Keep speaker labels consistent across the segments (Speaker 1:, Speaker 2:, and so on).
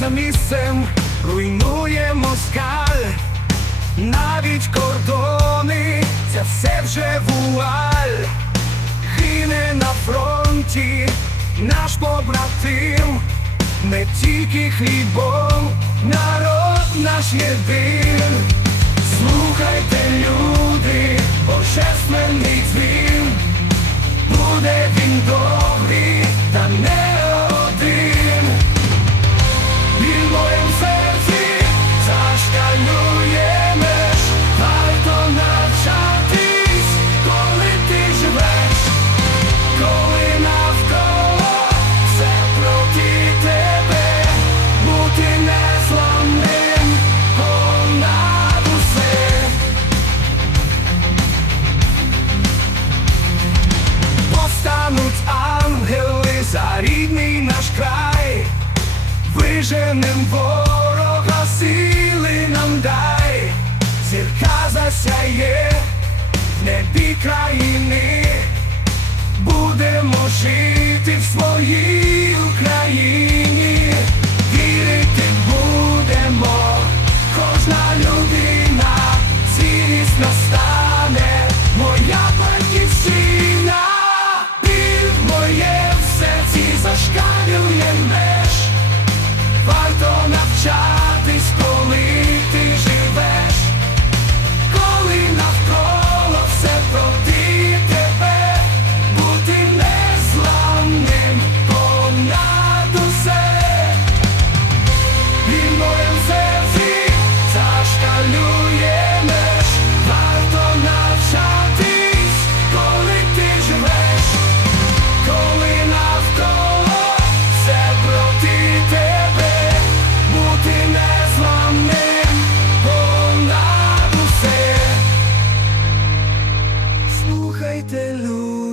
Speaker 1: за місцем руйнує москаль, навіть кордони, це все вже вуаль, гине на фронті, наш побратим, не тільки хлібом, народ наш єдин, слухайте люди, божественний дзвін, буде він до. Виженем ворога сили нам дай, зірка засяє в небі країни, будемо жити в своїй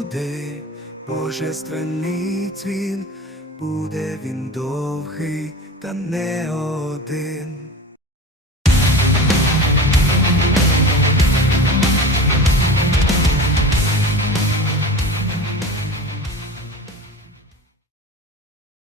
Speaker 1: люди, божественний цвін, буде він довгий та не один.